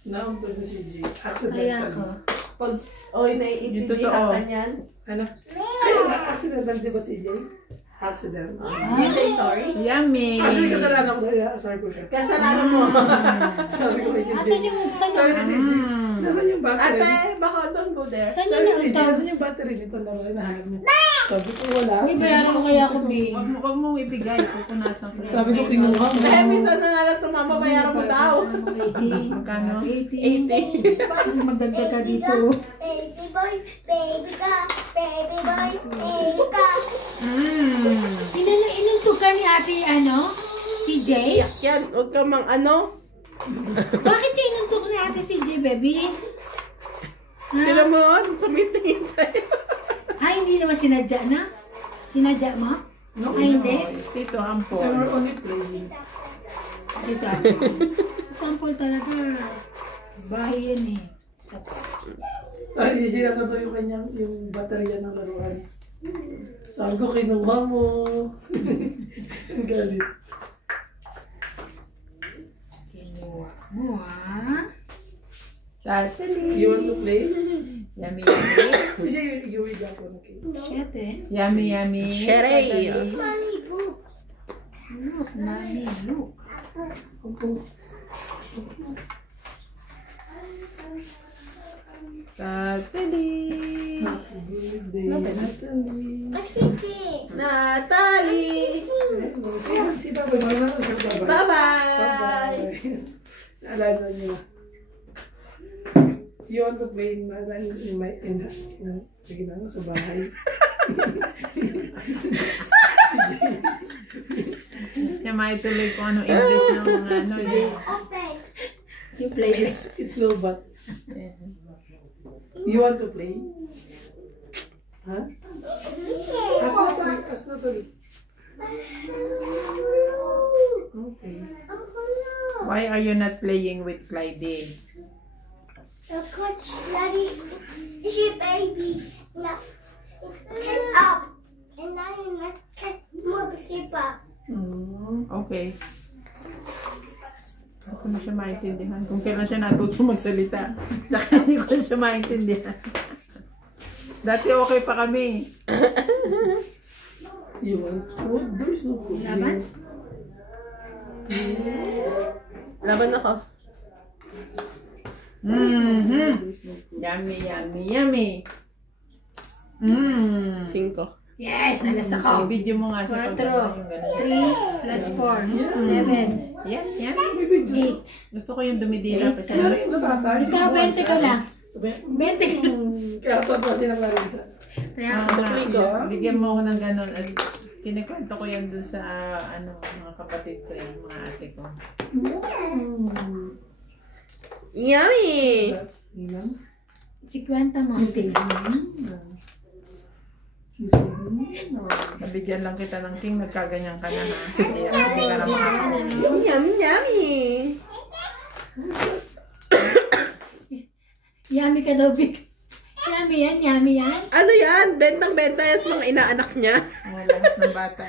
Nauntog na si Jay. Kaya ko. Pag, oy, naiintindihan ka niyan. Ano? Kaya nga, accidental di ba si Jay? Accident. You say sorry? Yummy! Actually, kasalanan ko kaya sorry ko siya. Kasalanan mo. Sabi ko kay si Jay. Asan yung, Sabi ko si Jay. Nasaan yung battery? Ate, baka don't go there. saan Sabi yung ko si Jay, nauntog? nasaan yung battery nito na hinahanap niya? Sabi ko wala. Uy, bayaran mo kaya ako, babe. Wag mong ibigay. Pupunasan ko. Sabi ko kinuha mo. Eh, minsan na nga lang tumama, bayaran mo daw. Magkano? 80. Mas magdagdag ka dito. Baby boy, baby ka, baby boy, baby ka. Inuntok ka ni ate, ano? Si Jay? Yan, huwag ka mang ano. Bakit ka inuntok ni ate si Jay, baby? Sila Ha? mo, tumitingin sa'yo. Ay, hindi naman sinadya na? Sinadya mo? No, Ay, hindi. Tito we Ampol. were only playing. Dito. Sample talaga. Bahay yan eh. Ay, si Jay, nasa yung kanyang, yung baterya ng laruan. Sabi ko, kinuha mo. Ang galit. Kinuha mo, ha? Tatali. You want to play? Yummy, yummy. Si Jay, you will get one, okay? Shit eh. Yummy, yummy. Sherry. Mommy, boo. Look, mommy, look. Tatali. Happy birthday, Natalie. Masiki. Natalie. Si Papa, mga Bye-bye. Bye-bye. Naalala niyo. You want to play in sige na, sa bahay. Kaya maituloy ko ano English ng ano yun. Open. You play it. It's low, but you want to play? Huh? Ask Natalie. Okay. Why are you not playing with Clyde? The coach, Daddy, is your baby. No, it's get up. And now you're not get more paper. Okay. Hindi ko na siya maintindihan. Kung kailan siya natuto magsalita. Tsaka hindi ko na siya maintindihan. Dati okay pa kami. You want food? There's no food. Laban? Laban ako. Yummy, yummy, yummy. 5. Yes, alas So, ako. video mo nga siya 4, pag ano, yung ganun. 3 plus 4, 7, Yan, yan. 8. Gusto ko yung dumidila pa siya. Kaya rin sa tatay. Ikaw, 20 ka lang. 20 ka. Kaya pa si ng Larissa. Kaya, Bigyan mo ako ng ganun. At kinikwento ko yan dun sa ano, mga kapatid ko yan, mga ate ko. Yummy! Ninang? 50 mo. Nabigyan lang kita ng king, nagkaganyan ka na ha. Hindi ka na makakain. Yummy, yummy! Yummy ka daw, Vic. Yummy yan, yummy yan. Ano yan? Bentang-benta yan sa mga inaanak niya. Ang lahat ng bata.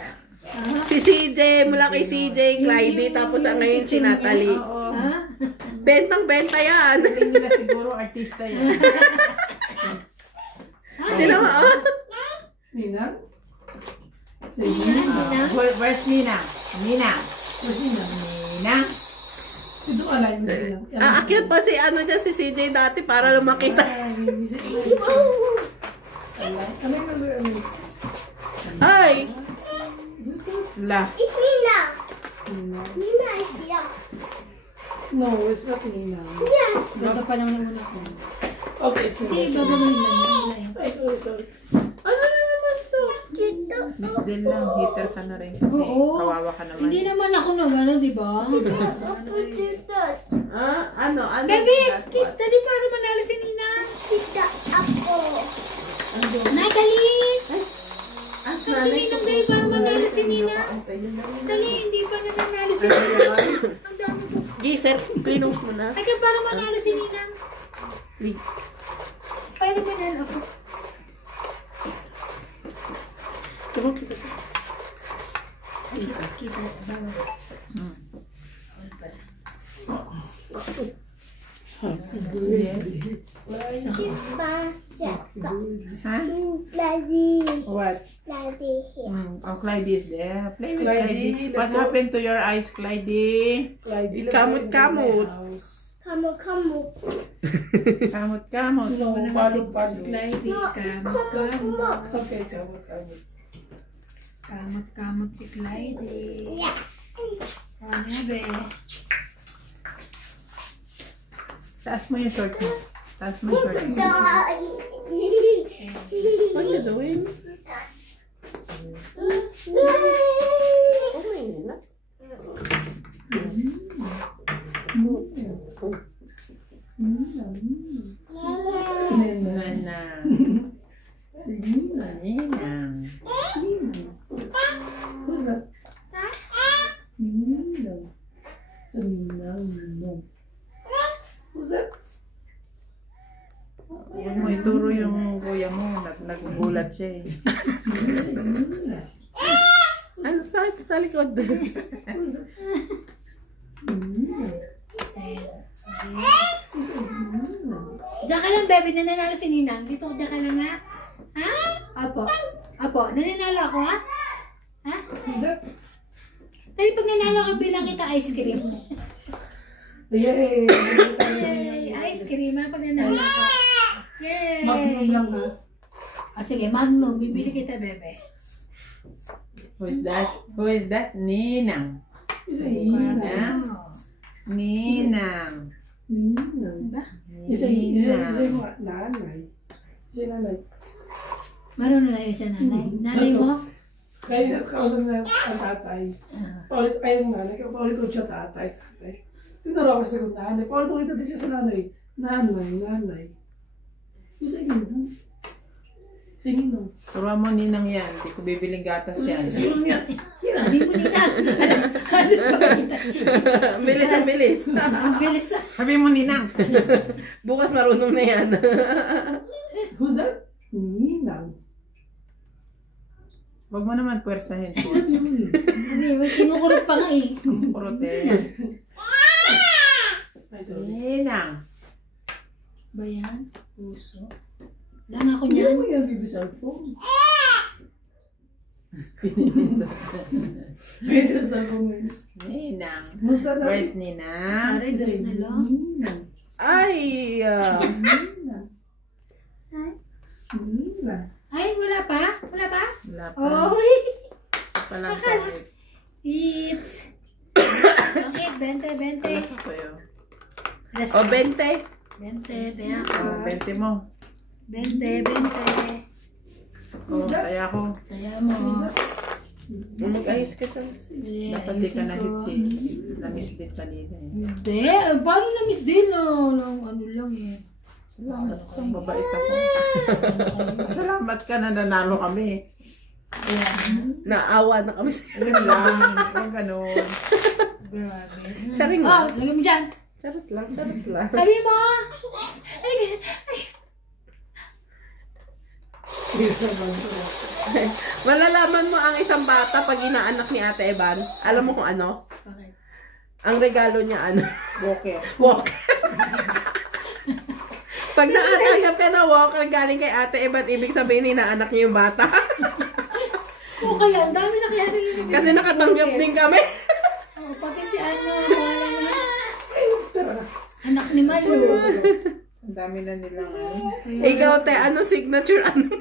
Si CJ, mula kay CJ, Clyde, tapos ang ngayon si Natalie. Oo. Ha? Bentang-benta yan. Sabihin nila siguro artista yan. Sino mo, oh? Ninang? Where's Nina? Nina? Where's Ninang? Nina? Ito alay mo Ninang. Aakyat pa si ano dyan, si CJ dati para lang makita. Ay! La. It's Nina. Nina is here. No, it's not Ninang. Yeah. Ganda pa naman muna ko. Okay, it's Hindi, Ninang. gagawin lang. Ay, sorry. Ano na naman to? Miss din lang, hater ka na rin kasi Oo. kawawa ka naman. Hindi naman ako nagano, di ba? Ano? Baby, kiss dali para manalo si Nina. Kita ako. Natalie! As Dali ng baby para manalo si Nina. Dali, hindi pa na nanalo si Nina. Ang dami ko. Giselle, cleanose mo na. Ay, para manalo si Nina. Pwede manalo ako. Kita. Bawal. Happy birthday. Ha? Daddy. What? Daddy here. Oh, Clyde is there. Play with Clyde, Clyde. let's What go. happened to your eyes, Clyde? Clyde, Kamot-kamot. Come on, come on. Kamot, kamot. No, palog-palog. Clyde, No, kamot-kamot. Okay, kamot-kamot. Kamot-kamot si Clyde. Yeah. Ano nga be? Taas mo yung short mo. Taas mo yung short mo. What you doing? Oh my God. Nana. Ninang. Who's that? Ninang. Sa Ninang. Who's that? Huwag mo ituro yung kuya mo. Nagugulat siya eh. Ano sa likod? Diyan ka lang, baby. Nananalo si Ninang. Dito, diyan ka lang, ha? Ha? Apo. Apo. Nananalo ako, ha? Ha? Who's that? Dahil pag nanalo ka, bilang kita ice cream. Yay! Yay! Ice cream, ha? Pag nanalo ka. Yay! Magnum lang ha. Ah, sige, Magnum. Bibili kita, bebe. Who is that? Who is that? Ninang. Isa Ninang. Oh. Ninang. Ninang. Ba? Isa yung nanay. Isa yung nanay. Marunong na yun siya, nanay. Nanay mo? Kaya kausap na ang tatay. Ah. Paulit ay yung nanay. Kaya paulit ulit siya tatay. Tinuro ko sa nanay. Paulit ulit din siya sa nanay. Nanay. Isa yun. Singin mo. Turuan mo Ninang yan. Hindi ko bibiling gatas yan. Siguro niya. Sabi mo nita. Halos pa kita. Bilis ang bilis. Ang bilis ah. Sabi mo Ninang. Bukas marunong na yan. Who's that? Ninang. Huwag mo naman puwersahin po. Sabi, kinukurot pa nga eh. Kurot eh. Ay, sorry. Ninang. Ba yan? Puso. Lang ako Hindi niyan. mo yan bibisal po. Medyo sa kumin. Ninang. Musta na? Where's Ninang? Pare, dos na lang. Ninang. Ay! Ninang. Ay, Ninang. ay, wala pa? Wala pa? Wala pa. Oy! Palang pangit. It's... Bakit? 20. Alas ako yun. Let's O, go. 20. 20, kaya ako. 20 mo. 20. Oo, kaya ako. Kaya mo. Mag-ayos ka siya. Sige, Dapat di ka ayusin na-hit ko. si na-misbit kanina eh. Hindi. Paano na Miss Dale na? Ano lang eh. Ang babait ako. Salamat ka na nanalo kami. Ayan. Naawa na kami sa Yun lang. Huwag ganun. Grabe. Charing Oh, lang. lagyan mo dyan. Charot lang, charot lang. Sabi mo. Ay, Malalaman mo ang isang bata pag inaanak ni Ate Evan. Alam mo kung ano? bakit? Ang regalo niya ano? Walker. Walker. Pag naatanggap ka na walker galing kay Ate Evan, ibig sabihin inaanak niya yung bata. Oo, kaya ang dami na kaya nililibig. Kasi nakatanggap din kami. Oo, pati si ano, wala naman. Anak ni Malu. Ang dami na nilang ano. Ikaw, te, ano signature, ano?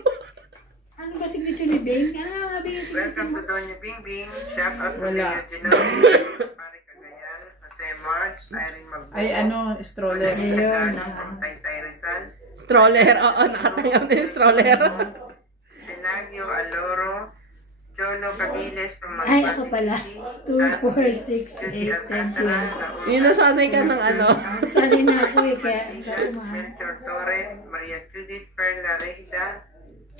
Ano ba signature ni Bing? Ano Bing yung signature Welcome mo? to Doña Bing Bing. Shout out to Wala. Leo Ginobili, Pare Cagayan, Jose March, Irene Magbuo. Ay ano, stroller. Ayun, from Taytay Rizal. Stroller, oo, nakatanggap din yung stroller. Senagio Aloro, Jolo Cabiles from Ay, Masbate ako pala. City, 2, 4, 6, Judy 8, 10, Alcantara, 12. Yun, nasanay ka ng ano. Sanay na ako eh, kaya Matigas, umahal. Melchor Torres, Maria Judith Perla Rejda,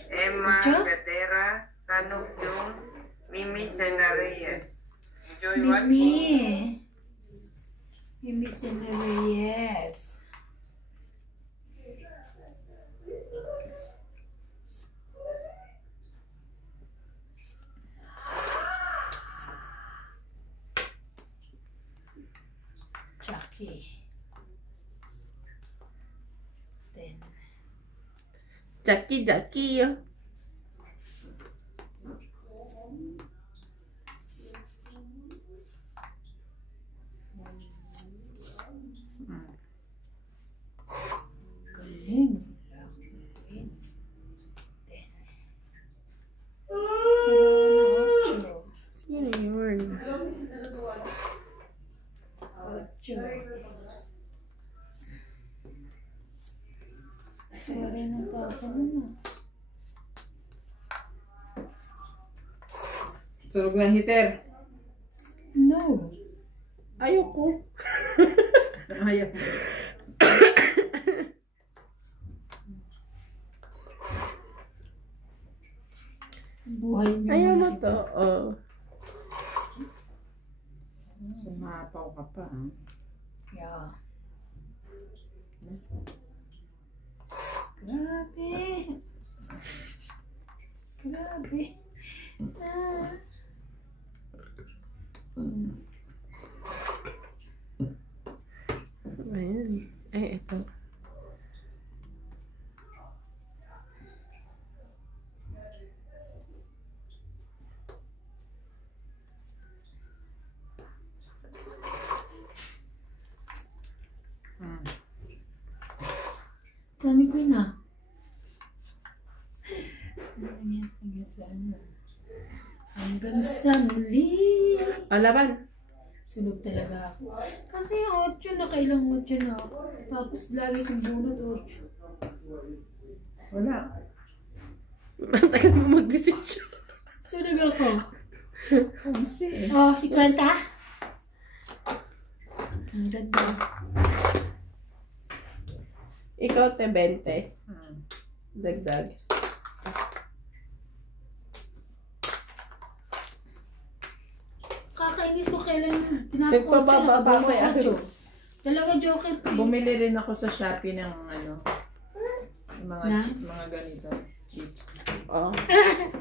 Emma Ocho? Gadera, Sanok Yung, Mimi Sena Reyes. Enjoy Miss watching. me. Mimi Sena Reyes. Jackie. Jackie, Jackie. Galing. Sino yun? 8. Sorry ng papa mo na. Sunog ng heater. No. Ayoko. Ayaw. Buhay niyo. Ayaw mo to. Oh. Sumapaw ka pa. Yeah. Grabe. Grabe. Ah. Ayan. Ay, ito. Dami ko na. Hanggang saan na? Hanggang sa muli. Laban. Sunog talaga ako. Kasi 8 na, kailang 8 na ako. Tapos lagi kong bunot 8. Wala. Tagal mo mag-decision. Sunog ako. 11. Oh, 50. Ang ganda. Ikaw, te 20. Dagdag. Kakainis ko kailan Nagpababa pa ako eh. Dalawa joker pa. Bumili rin ako sa Shopee ng ano, yung mga Na? mga ganito, chips. Oh.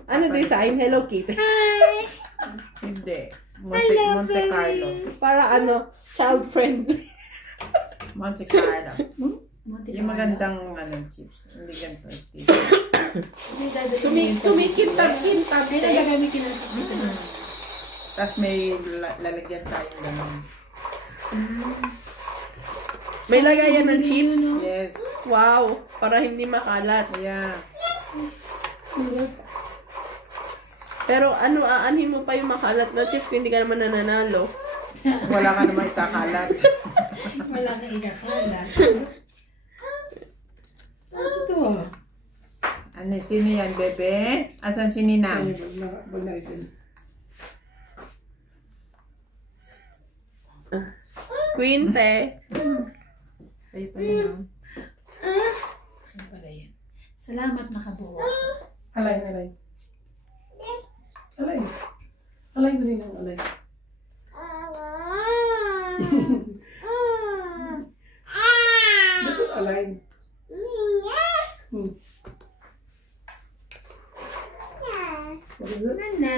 Ano design? Hello Kitty. Hi! Hindi. Hello, Monte Carlo. Para ano, child friendly. Monte Carlo. Monte Yung Carlo. magandang ano, chips. Hindi ganito. Tumikintab-kintab. May nagagamitin na sa na. Tapos may lalagyan tayong gano'n. May lagayan ng chips. Yes. Wow. Para hindi makalat. Yeah. Pero ano, aanhin mo pa yung makalat na chips kung hindi ka naman nananalo. Wala ka naman isakalat. Wala kang ikakalat. Ano to? Ano, sino yan, bebe? Asan si Ninang? Bag na itin. Queen, te. Ay, pa naman. Ano pala yan? Salamat nakabuo. Alay, alay. Alay. Alay mo din ang alay. Ba't yung alay? What is it? Nana.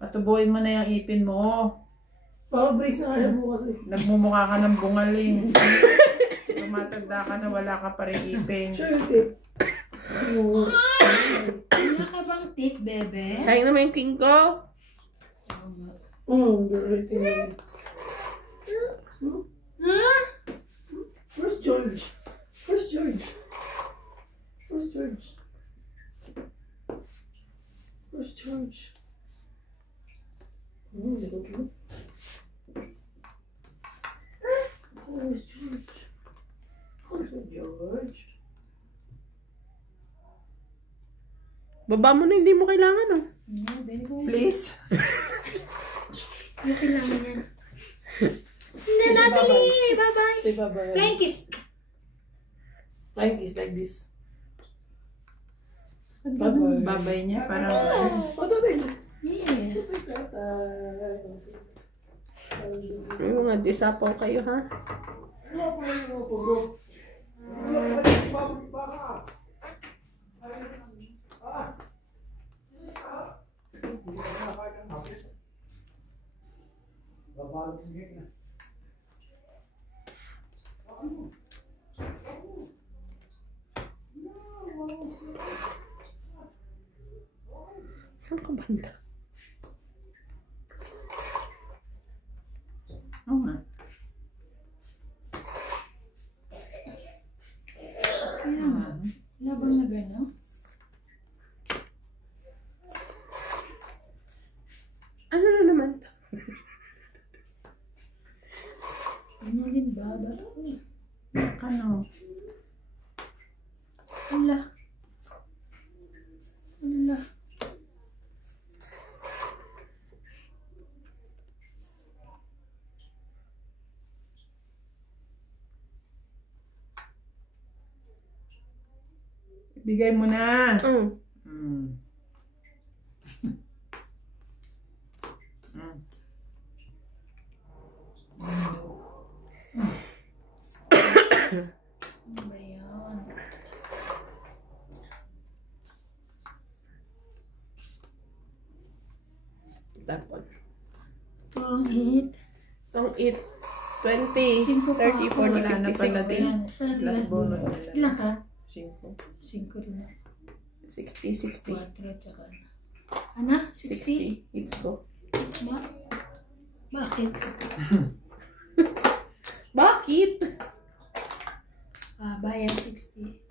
Patubuhin mo na yung ipin mo. Baka brace na kaya bukas eh. Nagmumukha ka ng bungaling. Tumatanda ka na, wala ka pa rin ipin. Sure, tape. Wala ka bang tip, bebe? Sayang naman yung king ko. Good thing. Huh? Where's George? Where's George? Where's George? Where's George? Little kid. Where's George? Where's George? Baba mo na, hindi mo kailangan, oh. Yeah, bebe ko. Please. Yung kailangan yan. Hindi, Natalie! Bye-bye! Say bye-bye. Flying kiss! Like this. Bye-bye. Babay niya, parang Oh, that is. Yeah. May mga disapaw kayo, ha? Saan ka banda? Oo nga. Kaya nga. Wala bang na gano'n? Ano na naman to? Ganyan din ba? Ba't ako? Ano? Wala. Wala. Bigay mo na. Mm. Mm. Ano ba yan? Tapon. Itong 8. Itong 8, 20, 5 pa 30, ako. 40, Wala na 50, pala 60. din. Saan Last last bonus bonus? nila. Ilan ka? 5. 5 rin ako. 60, 60. 4 tsaka ano. Ano? 60? 60. Let's go. Ba? Bakit? Bakit? Bayad 60.